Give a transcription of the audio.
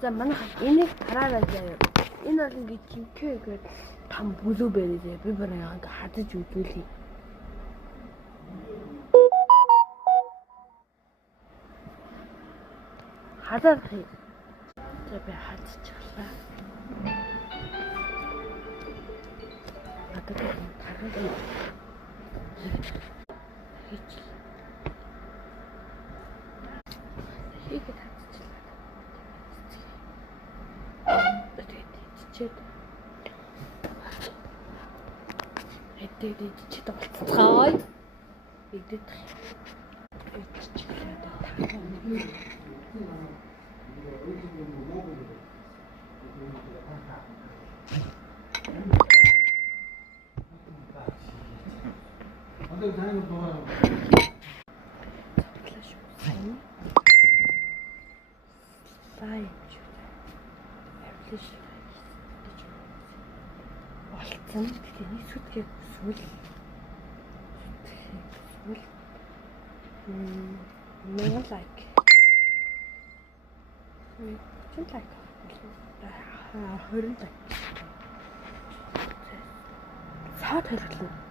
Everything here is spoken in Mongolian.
За манайхаа энийг хараарай заяа. Энэ бол ингээд жинхэнэ ингээд там блүүбери заяа. Би баран ингээд хадаж үзүүлье. Хадаад хий. За би хадчихлаа. Хадаад хий. Хийгээд хадчихлаа. Эдээд чид болцгоо. Эдээд иччихлээ та. Андаг тань боо. Болцсон. Тэний сүтгээ сүл. Мэн лайк. Чин лайк. 20 лайк. Цаад хэрэглэн.